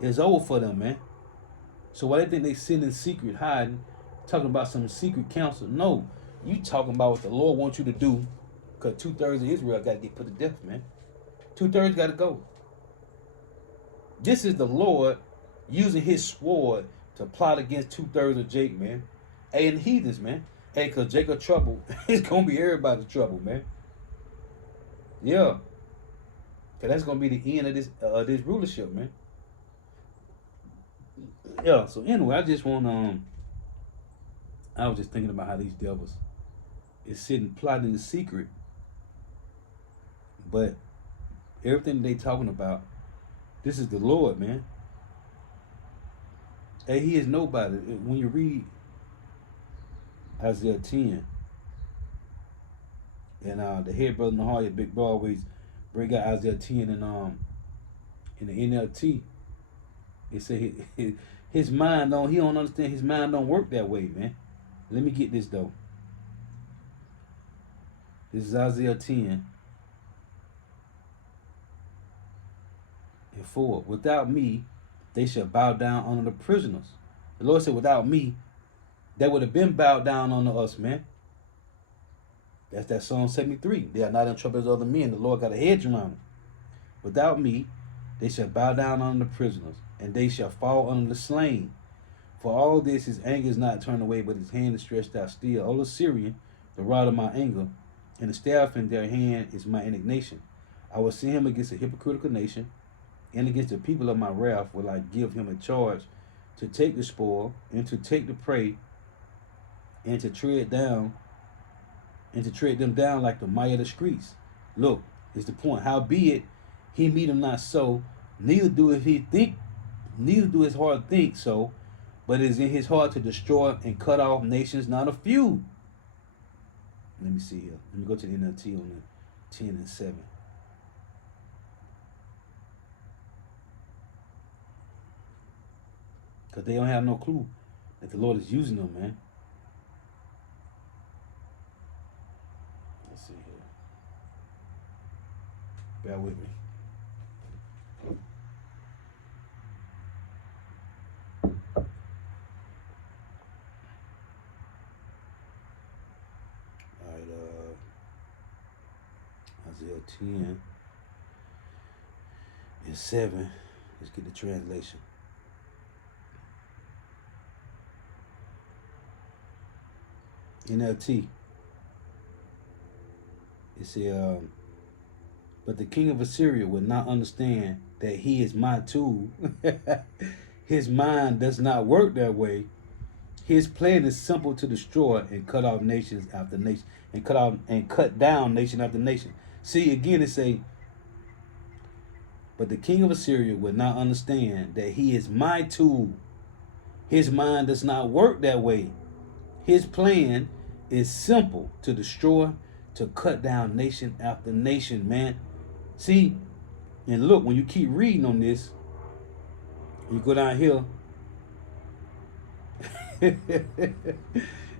It's over for them, man. So why they think they sit in secret hiding, talking about some secret counsel? No. You talking about what the Lord wants you to do, because 2/3 of Israel got to get put to death, man. 2/3 got to go. This is the Lord using his sword to plot against 2/3 of Jake, man. Hey, and heathens, man. Hey, because Jacob trouble, it's going to be everybody's trouble, man. Yeah. Because that's going to be the end of this rulership, man. Yeah, so anyway, I just want I was just thinking about how these devils is sitting plotting in secret, but everything they talking about, this is the Lord, man. Hey, he is nobody. When you read Isaiah 10, and the head brother Nahaya, big bro, always bring out Isaiah 10 and in the NLT, it say his mind don't, he don't understand, his mind don't work that way, man. Let me get this though. This is Isaiah 10 and 4. Without me, they shall bow down under the prisoners. The Lord said, without me, they would have been bowed down unto us, man. That's that Psalm 73. They are not in trouble as other men. The Lord got a hedge around them. Without me, they shall bow down under the prisoners, and they shall fall under the slain. For all this, his anger is not turned away, but his hand is stretched out still. O Assyrian, the rod of my anger, and the staff in their hand is my indignation. I will send him against a hypocritical nation, and against the people of my wrath will I give him a charge to take the spoil, and to take the prey, and to tread them down like the mire of the streets. Look, is the point. Howbeit, he meet him not so, neither do his heart think so, but it is in his heart to destroy and cut off nations, not a few. Let me see here. Let me go to the NLT on the 10 and 7. Because they don't have no clue that the Lord is using them, man. Let's see here. Bear with me. Isaiah 10 and 7. Let's get the translation. NLT. It says, but the king of Assyria will not understand that he is my tool. His mind does not work that way. His plan is simple to destroy and cut off nations after nation, and cut down nation after nation. See, again it say, but the king of Assyria will not understand that he is my tool. His mind does not work that way. His plan is simple to destroy, to cut down nation after nation, man. See, and look, when you keep reading on this, you go down here.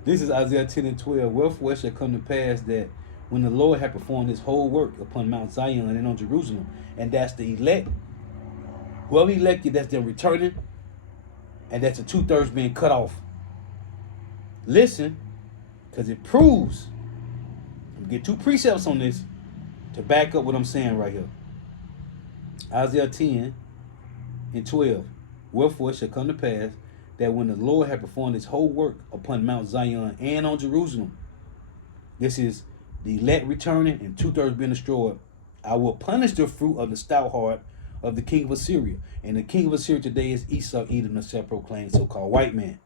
This is Isaiah 10 and 12. Wherefore it shall come to pass that when the Lord had performed his whole work upon Mount Zion and on Jerusalem. And that's the elect. Whoever elected, that's them returning, and that's the 2/3 being cut off. Listen, because it proves. I'm going to get 2 precepts on this to back up what I'm saying right here. Isaiah 10:12. Wherefore it shall come to pass that when the Lord had performed his whole work upon Mount Zion and on Jerusalem, this is the elect returning and 2/3 being destroyed, I will punish the fruit of the stout heart of the king of Assyria. And the king of Assyria today is Esau, Edom, the self-proclaimed so-called white man.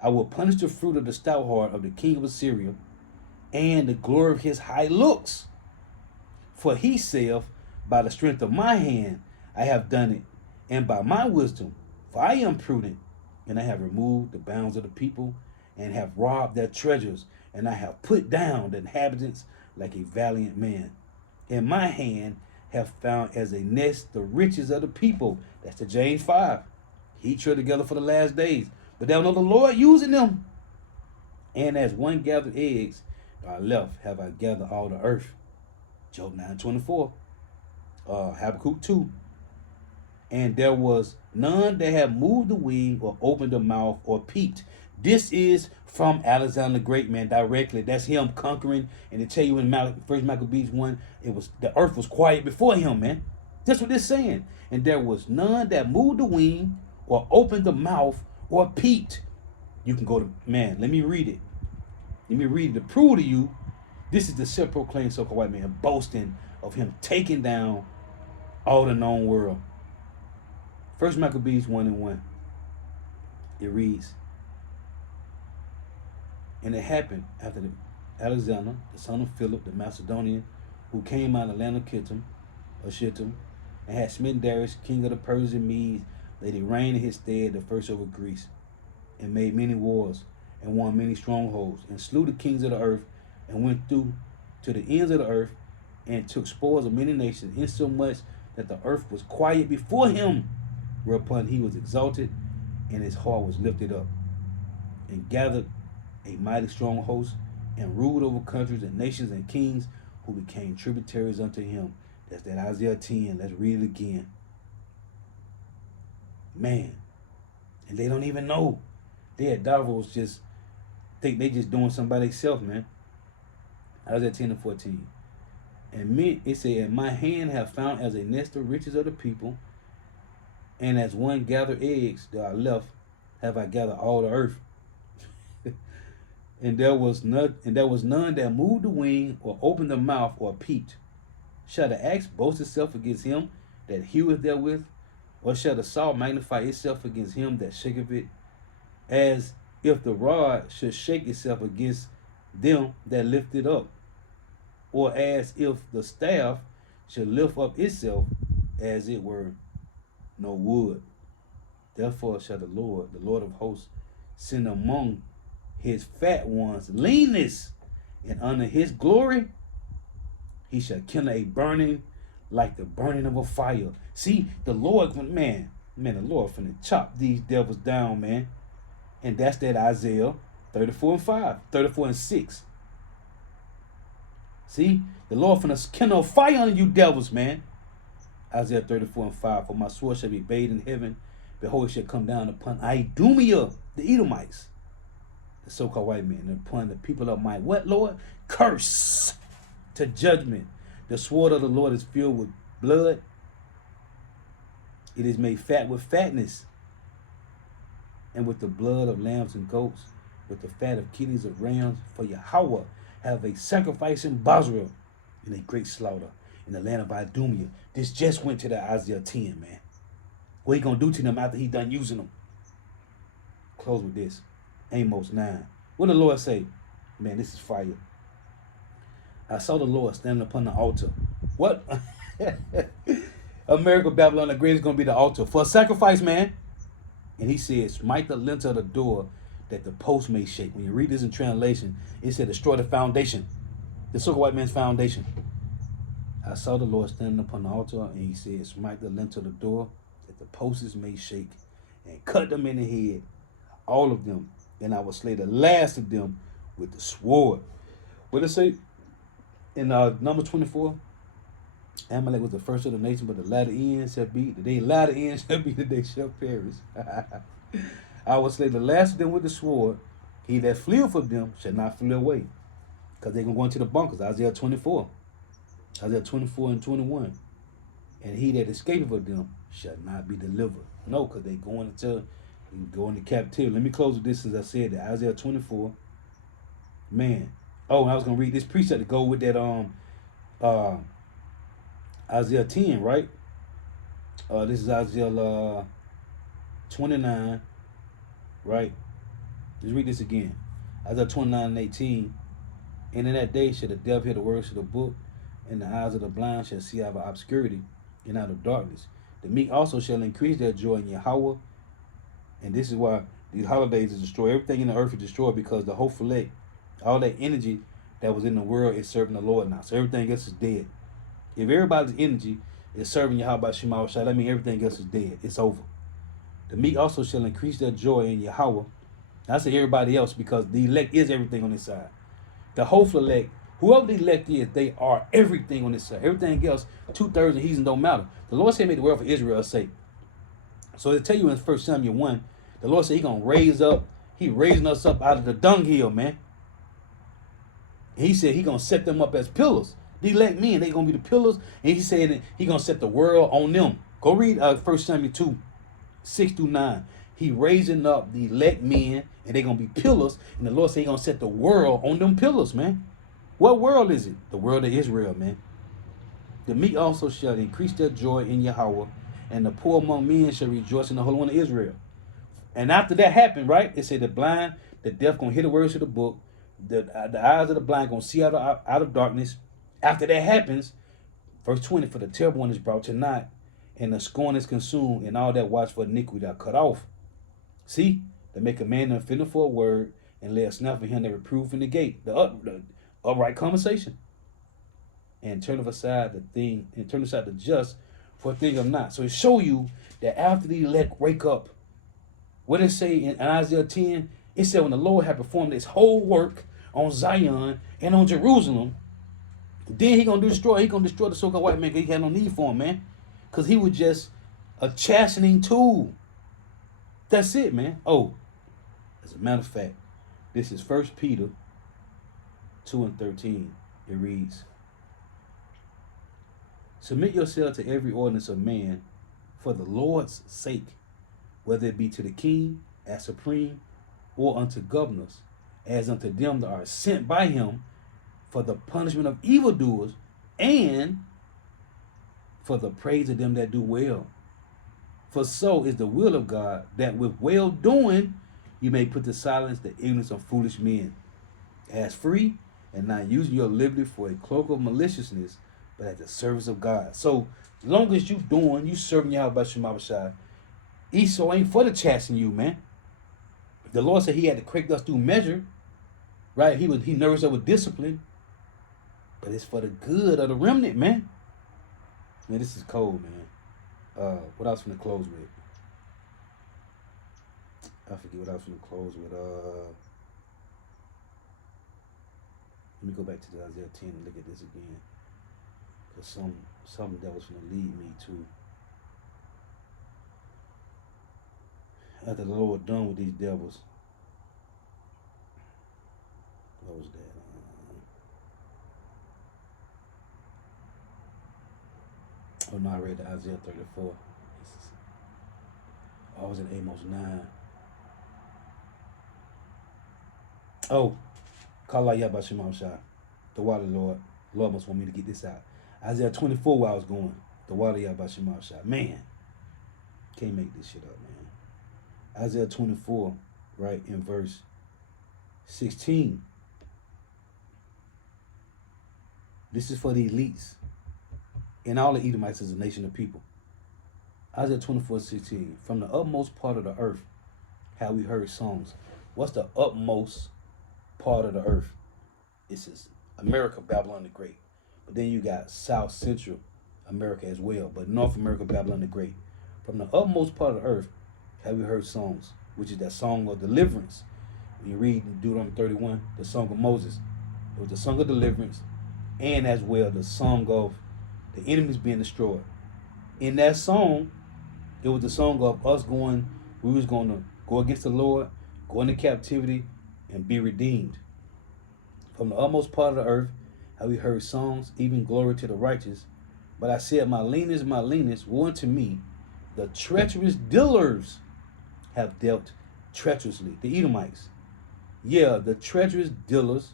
I will punish the fruit of the stout heart of the king of Assyria and the glory of his high looks. For he saith, by the strength of my hand I have done it, and by my wisdom, for I am prudent, and I have removed the bounds of the people, and have robbed their treasures, and I have put down the inhabitants like a valiant man. In my hand have found as a nest the riches of the people. That's the James 5. He tread together for the last days, but thou know the Lord using them. And as one gathered eggs, I left have I gathered all the earth. Job 9:24. Habakkuk 2. And there was none that had moved the wing or opened the mouth or peeped. This is from Alexander the Great, man, directly. That's him conquering. And to tell you in First Maccabees 1, it was the earth was quiet before him, man. That's what it's saying. And there was none that moved the wing or opened the mouth or peeped. You can go to, man, let me read it. Let me read it to prove to you. This is the self-proclaimed so-called white man boasting of him taking down all the known world. First Maccabees 1:1. It reads, and it happened after Alexander, the son of Philip, the Macedonian, who came out of the land of Shittim, and had smitten Darius, king of the Persians and Medes, that he reigned in his stead, the first over Greece, and made many wars, and won many strongholds, and slew the kings of the earth, and went through to the ends of the earth, and took spoils of many nations, insomuch that the earth was quiet before him, whereupon he was exalted, and his heart was lifted up, and gathered a mighty strong host, and ruled over countries and nations and kings, who became tributaries unto him. That's that Isaiah 10. Let's read it again. Man, and they don't even know. They at Davos just think they just doing something by themselves, man. Isaiah 10:14. And me, it said, and my hand have found as a nest of riches of the people, and as one gather eggs that I left, have I gathered all the earth. and there was none that moved the wing or opened the mouth or peeped. Shall the axe boast itself against him that heweth therewith? Or shall the saw magnify itself against him that shaketh it? As if the rod should shake itself against them that lift it up, or as if the staff should lift up itself as it were no wood. Therefore shall the Lord of hosts, send among his fat ones leanness, and under his glory he shall kindle a burning like the burning of a fire. See, the Lord, man, the Lord finna chop these devils down, man. And that's that Isaiah 34:5, 34:6. See, the Lord finna kindle a fire under you devils, man. Isaiah 34:5. For my sword shall be bathed in heaven. Behold, it shall come down upon Idumea, the Edomites, the so-called white men, and upon the people of my what, Lord? Curse to judgment. The sword of the Lord is filled with blood. It is made fat with fatness, and with the blood of lambs and goats, with the fat of kidneys of rams. For Yahweh have a sacrifice in Basra, in a great slaughter in the land of Idumea. This just went to the Isaiah 10, man. What he gonna do to them after he done using them? Close with this. Amos 9. What did the Lord say? Man, this is fire. I saw the Lord standing upon the altar. What? America, Babylon the Great is going to be the altar for a sacrifice, man. And he said, smite the lintel of the door that the post may shake. When you read this in translation, it said, destroy the foundation. The so-called white man's foundation. I saw the Lord standing upon the altar, and he said, smite the lintel of the door that the posts may shake, and cut them in the head, all of them. Then I will slay the last of them with the sword. What did it say? In number 24, Amalek was the first of the nation, but the latter end shall be the day latter end shall be the day shall perish. I will slay the last of them with the sword. He that fleeth from them shall not flee away. Because they're going to go into the bunkers. Isaiah 24. Isaiah 24 and 21. And he that escapeth of them shall not be delivered. No, because they go into captivity. Let me close with this as I said that Isaiah 24. Man. Oh, and I was going to read this precept to go with that Isaiah 10, right? This is Isaiah 29, right? Let's read this again. Isaiah 29 and 18. And in that day shall the deaf hear the words of the book, and the eyes of the blind shall see out of obscurity and out of darkness. The meek also shall increase their joy in Yahweh. And this is why these holidays is destroyed. Everything in the earth is destroyed because the whole fillet, all that energy that was in the world is serving the Lord now. So everything else is dead. If everybody's energy is serving Yahweh Shema Shai, that means everything else is dead. It's over. The meek also shall increase their joy in Yahweh. I say everybody else because the elect is everything on this side. The whole elect, whoever the elect is, they are everything on this side. Everything else, 2/3 of heathen don't matter. The Lord said, "Make the world for Israel's sake." So they tell you in 1 Samuel 1, the Lord said He gonna He raising us up out of the dunghill, man. And He said He gonna set them up as pillars. The elect men, they gonna be the pillars, and He said that He gonna set the world on them. Go read 1 Samuel 2, 6-9. He raising up the elect men, and they gonna be pillars. And the Lord said He gonna set the world on them pillars, man. What world is it? The world of Israel, man. The meek also shall increase their joy in Yahweh, and the poor among men shall rejoice in the Holy One of Israel. And after that happened, right? It said the blind, the deaf gonna hear the words of the book. The eyes of the blind gonna see out of darkness. After that happens, verse 20, for the terrible one is brought to naught, and the scorn is consumed, and all that watch for iniquity are cut off. See, they make a man offended for a word, and lay a snare for him that reprove in the gate. The upright conversation. And turn aside the just for a thing of not. So it show you that after the elect wake up, what it say in Isaiah 10, it said when the Lord had performed His whole work on Zion and on Jerusalem, then He gonna destroy the so-called white man. He had no need for him, man, because he was just a chastening tool. That's it, man. Oh, as a matter of fact, this is 1 Peter 2 and 13. It reads, submit yourself to every ordinance of man for the Lord's sake, whether it be to the king as supreme, or unto governors, as unto them that are sent by Him for the punishment of evildoers, and for the praise of them that do well. For so is the will of God, that with well doing you may put to silence the ignorance of foolish men, as free, and not using your liberty for a cloak of maliciousness, but at the service of God. So as long as you serving Yahweh Shema Shai, Esau ain't for the chastening you, man. The Lord said He had to correct us through measure, right? He nourished us with discipline, but it's for the good of the remnant, man. Man, this is cold, man. What else finna close with? I forget what I was finna close with. Let me go back to the Isaiah 10 and look at this again. Because something that was finna lead me to. After the Lord done with these devils. What was that? Oh no, I read the Isaiah 34. I was in Amos 9. Oh, call out Yahweh Shema Shai. The water, Lord. Lord must want me to get this out. Isaiah 24 where I was going. The water Yahweh Shema Shai. Man, can't make this shit up, man. Isaiah 24, right, in verse 16. This is for the elites. And all the Edomites is a nation of people. Isaiah 24:16. From the utmost part of the earth have we heard songs. What's the utmost part of the earth? It says America, Babylon the Great. But then you got South Central America as well. But North America, Babylon the Great. From the utmost part of the earth have we heard songs, which is that song of deliverance. When you read Deuteronomy 31, the song of Moses. It was the song of deliverance. and as well the song of the enemies being destroyed. In that song, it was the song of us going, we was going to go against the Lord, go into captivity, and be redeemed. From the utmost part of the earth have we heard songs, even glory to the righteous. But I said, my leanest, woe unto me. The treacherous dealers have dealt treacherously. The Edomites. Yeah, the treacherous dealers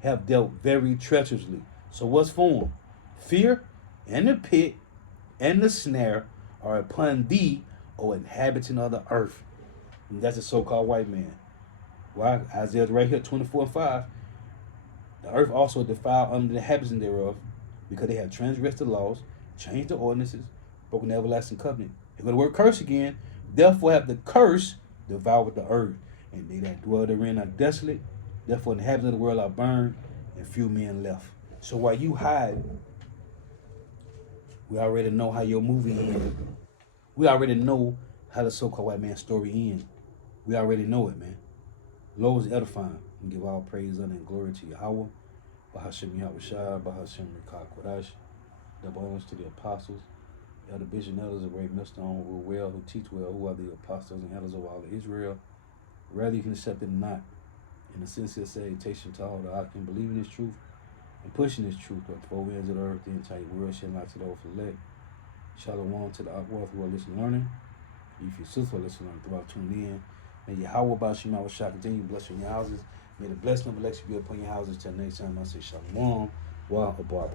have dealt very treacherously. So what's for them? Fear and the pit and the snare are upon thee, O inhabitant of the earth. And that's a so-called white man. Why? Isaiah's right here, 24:5. The earth also defiled under the inhabitants thereof, because they have transgressed the laws, changed the ordinances, broken the everlasting covenant. Here go the word curse again. Therefore have the curse devoured the earth, and they that dwell therein are desolate. Therefore the inhabitants of the world are burned, and few men left. So while you hide, we already know how your movie ended. We already know how the so-called white man's story ends. We already know it, man. Lord is edifying. And give all praise, honor, and glory to Yahweh. Bahashem Yahushua, Bahashem Rikah Kodash. Double honors to the apostles, elder bishop and elders of great millstone who rule well, who teach well, who are the apostles and elders of all of Israel. Whether you can accept it or not, in a sincere salutation to all that I can believe in this truth and pushing this truth to the four winds of the earth, the entire world shall not to the overflow. Shalom to the outworld who are listening learning. If you sister listen learning throughout tuning in. May Yahweh Bashim Shah continue blessing your houses. May the blessing of Alexa be upon your houses till next time. I say Shalom. Wa Abba.